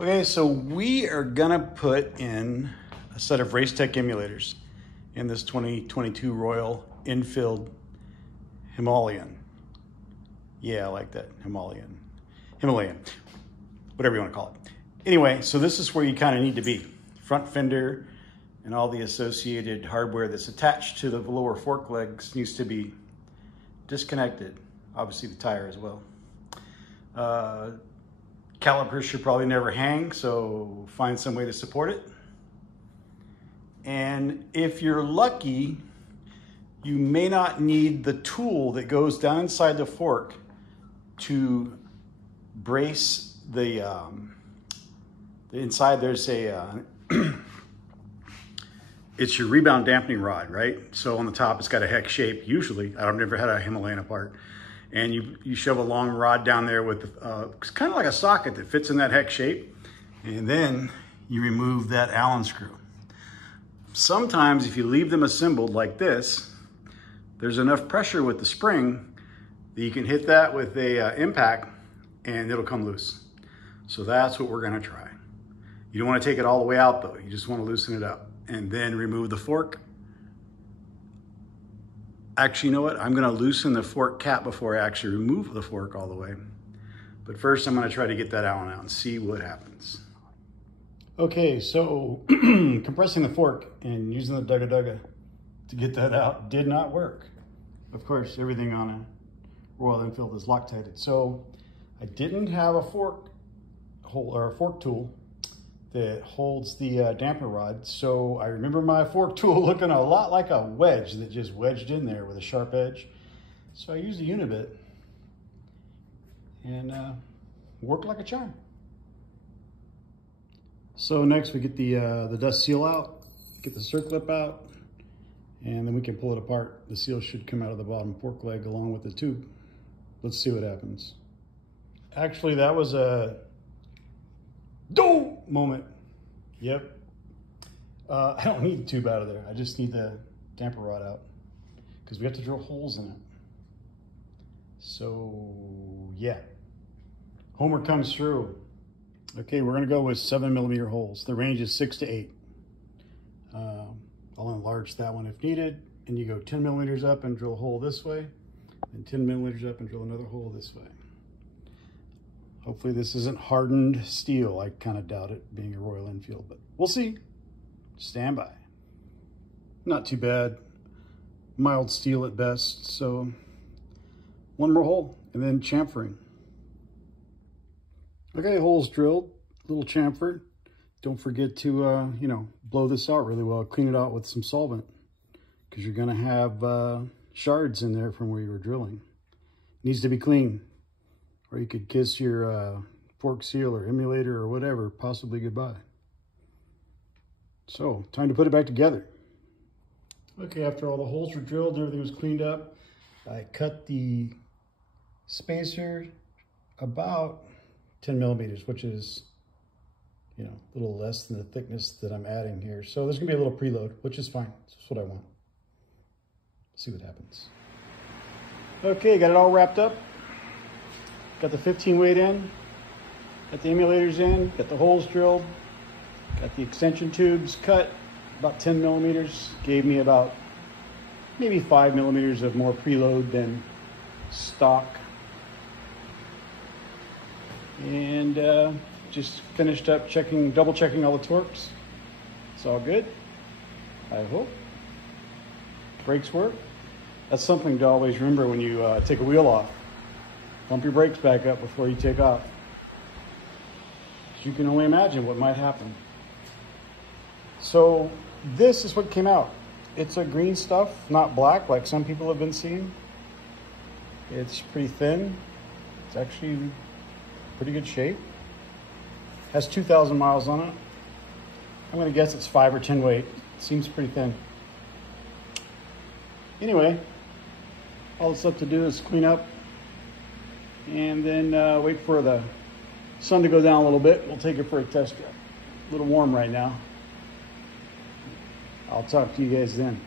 Okay, so we are gonna put in a set of Racetech emulators in this 2022 Royal Enfield Himalayan. Yeah, I like that, Himalayan, whatever you wanna call it. Anyway, so this is where you kinda need to be. Front fender and all the associated hardware that's attached to the lower fork legs needs to be disconnected. Obviously the tire as well. Calipers should probably never hang, so find some way to support it. And if you're lucky, you may not need the tool that goes down inside the fork to brace the inside. There's a it's your rebound dampening rod, right? So on the top, it's got a hex shape. Usually, I've never had a Himalayan apart. And you shove a long rod down there with it's kind of like a socket that fits in that hex shape. And then you remove that Allen screw. Sometimes if you leave them assembled like this, there's enough pressure with the spring that you can hit that with a impact and it'll come loose. So that's what we're gonna try. You don't wanna take it all the way out though. You just wanna loosen it up and then remove the fork. Actually, you know what? I'm gonna loosen the fork cap before I actually remove the fork all the way. But first I'm gonna try to get that Allen out and see what happens. Okay, so compressing the fork and using the dugga to get that out did not work. Of course, everything on a Royal Enfield is Loctited. So I didn't have a fork hole or a fork tool that holds the damper rod. So I remember my fork tool looking a lot like a wedge that just wedged in there with a sharp edge. So I used a unibit and worked like a charm. So next we get the dust seal out, get the circlip out, and then we can pull it apart. The seal should come out of the bottom fork leg along with the tube. Let's see what happens. Actually, that was a moment. Yep. I don't need the tube out of there. I just need the damper rod out because we have to drill holes in it. So yeah, Homer comes through. Okay, we're gonna go with 7mm holes. The range is 6 to 8. I'll enlarge that one if needed. And you go 10mm up and drill a hole this way, and 10mm up and drill another hole this way. Hopefully this isn't hardened steel. I kind of doubt it being a Royal Enfield, but we'll see. Stand by. Not too bad. Mild steel at best. So one more hole and then chamfering. Okay, holes drilled, little chamfer. Don't forget to, blow this out really well. Clean it out with some solvent because you're gonna have shards in there from where you were drilling. Needs to be clean. Or you could kiss your fork seal or emulator or whatever, possibly goodbye. So, time to put it back together. Okay, after all the holes were drilled and everything was cleaned up, I cut the spacer about 10mm, which is, a little less than the thickness that I'm adding here. So there's gonna be a little preload, which is fine. That's what I want. See what happens. Okay, got it all wrapped up. Got the 15 weight in, got the emulators in, got the holes drilled, got the extension tubes cut, about 10mm. Gave me about maybe 5mm of more preload than stock. And just finished up double checking all the torques. It's all good, I hope. Brakes work. That's something to always remember when you take a wheel off. Pump your brakes back up before you take off. You can only imagine what might happen. So this is what came out. It's a green stuff, not black like some people have been seeing. It's pretty thin. It's actually pretty good shape. Has 2,000 miles on it. I'm gonna guess it's 5 or 10 weight. Seems pretty thin. Anyway, all that's left to do is clean up and then wait for the sun to go down a little bit. We'll take it for a test drive. A little warm right now. I'll talk to you guys then.